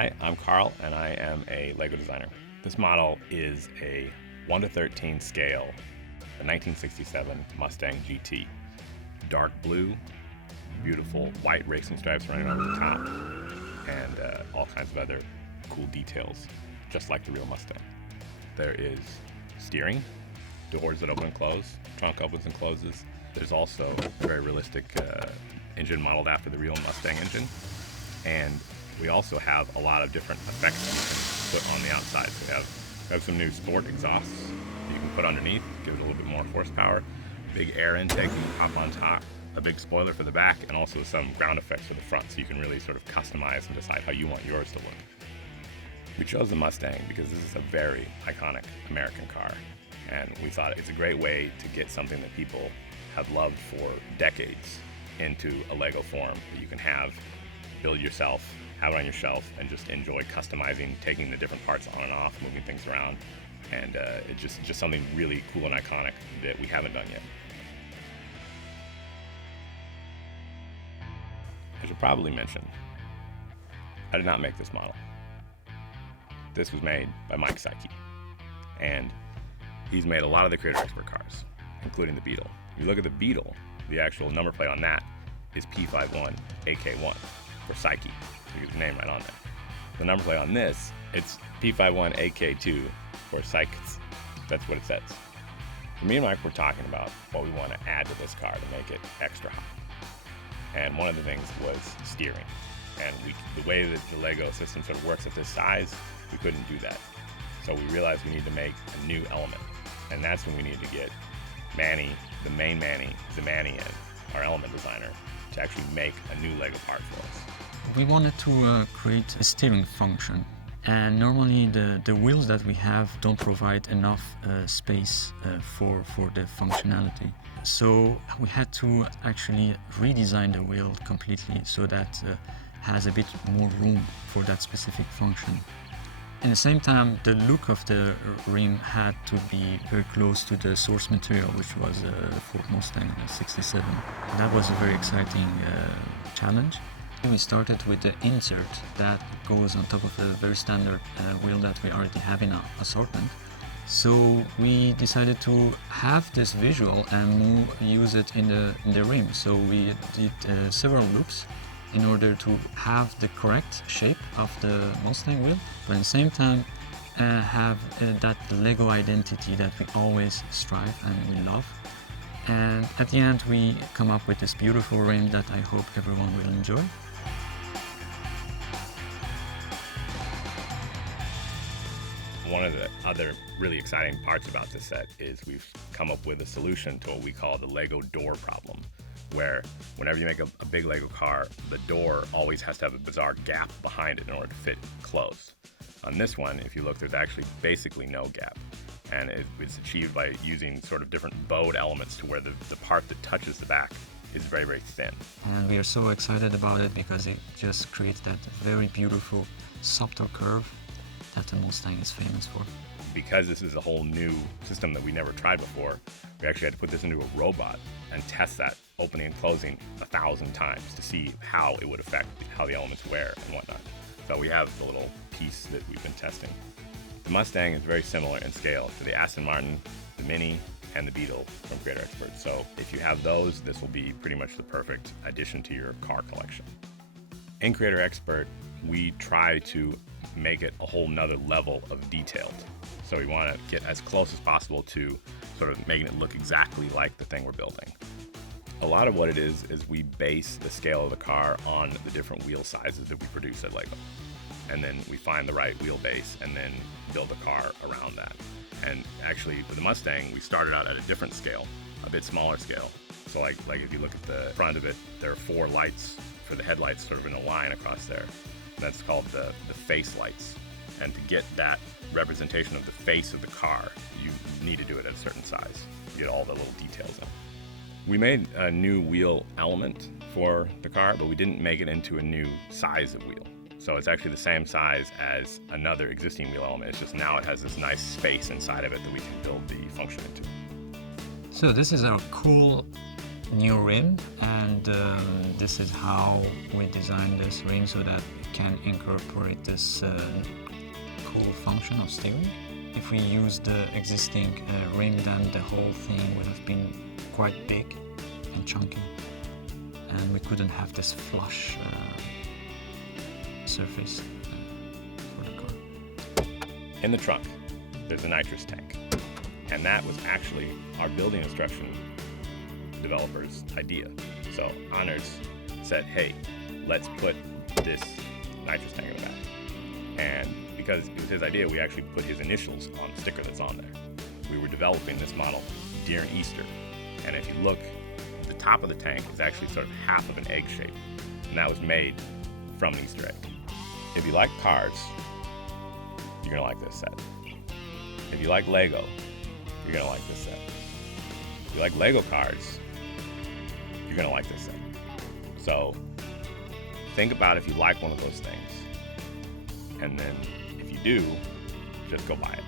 Hi, I'm Carl, and I am a LEGO designer. This model is a 1:13 scale, a 1967 Mustang GT. Dark blue, beautiful white racing stripes running over the top, and all kinds of other cool details, just like the real Mustang. There is steering, doors that open and close, trunk opens and closes. There's also a very realistic engine modeled after the real Mustang engine, and we also have a lot of different effects you can put on the outside. So we have some new sport exhausts that you can put underneath, give it a little bit more horsepower, big air intake you can pop on top, a big spoiler for the back, and also some ground effects for the front, so you can really sort of customize and decide how you want yours to look. We chose the Mustang because this is a very iconic American car, and we thought it's a great way to get something that people have loved for decades into a LEGO form that you can have, build yourself, have it on your shelf, and just enjoy customizing, taking the different parts on and off, moving things around, and it's just something really cool and iconic that we haven't done yet. I should probably mention, I did not make this model. This was made by Psiaki, and he's made a lot of the Creator Expert cars, including the Beetle. If you look at the Beetle, the actual number plate on that is P51AK1 for Psiaki. You get the name right on there. The number plate on this, it's P51AK2 for Psychics. That's what it says. Me and Mike were talking about what we want to add to this car to make it extra hot. And one of the things was steering. And the way that the LEGO system sort of works at this size, we couldn't do that. So we realized we need to make a new element. And that's when we needed to get Manny, the main Manny, Zamani, our element designer, to actually make a new LEGO part for us. We wanted to create a steering function, and normally the wheels that we have don't provide enough space for the functionality. So we had to actually redesign the wheel completely so that has a bit more room for that specific function. At the same time, the look of the rim had to be very close to the source material, which was the Ford Mustang 67. That was a very exciting challenge. We started with the insert that goes on top of the very standard wheel that we already have in our assortment. So we decided to have this visual and use it in the rim. So we did several loops in order to have the correct shape of the Mustang wheel, but at the same time have that LEGO identity that we always strive and we love. And at the end we come up with this beautiful rim that I hope everyone will enjoy. One of the other really exciting parts about this set is we've come up with a solution to what we call the LEGO door problem, where whenever you make a big LEGO car, the door always has to have a bizarre gap behind it in order to fit close. On this one, if you look, there's actually basically no gap, and it's achieved by using sort of different bowed elements to where the part that touches the back is very, very thin. And we are so excited about it because it just creates that very beautiful subtle curve that the Mustang is famous for. Because this is a whole new system that we never tried before, we actually had to put this into a robot and test that opening and closing 1,000 times to see how it would affect how the elements wear and whatnot. So we have the little piece that we've been testing. The Mustang is very similar in scale to the Aston Martin, the Mini, and the Beetle from Creator Expert. So if you have those, this will be pretty much the perfect addition to your car collection. In Creator Expert, we try to make it a whole nother level of detailed. So we want to get as close as possible to sort of making it look exactly like the thing we're building. A lot of what it is we base the scale of the car on the different wheel sizes that we produce at LEGO. And then we find the right wheelbase and then build the car around that. And actually with the Mustang, we started out at a different scale, a bit smaller scale. So like if you look at the front of it, there are 4 lights for the headlights sort of in a line across there. That's called the face lights. And to get that representation of the face of the car, you need to do it at a certain size to get all the little details in. We made a new wheel element for the car, but we didn't make it into a new size of wheel. So it's actually the same size as another existing wheel element. It's just now it has this nice space inside of it that we can build the function into. So this is our cool new rim, and this is how we designed this rim so that can incorporate this cool function of steering. If we use the existing rim, then the whole thing would have been quite big and chunky, and we couldn't have this flush surface for the car. In the trunk, there's a nitrous tank, and that was actually our building instruction developer's idea. So Anders said, hey, let's put this nitrous tank in the back. And because it was his idea, we actually put his initials on the sticker that's on there. We were developing this model during Easter, and if you look, the top of the tank is actually sort of half of an egg shape, and that was made from an Easter egg. If you like cars, you're gonna like this set. If you like Lego, you're gonna like this set. If you like Lego cars, you're gonna like this set. So think about if you like one of those things, and then if you do, just go buy it.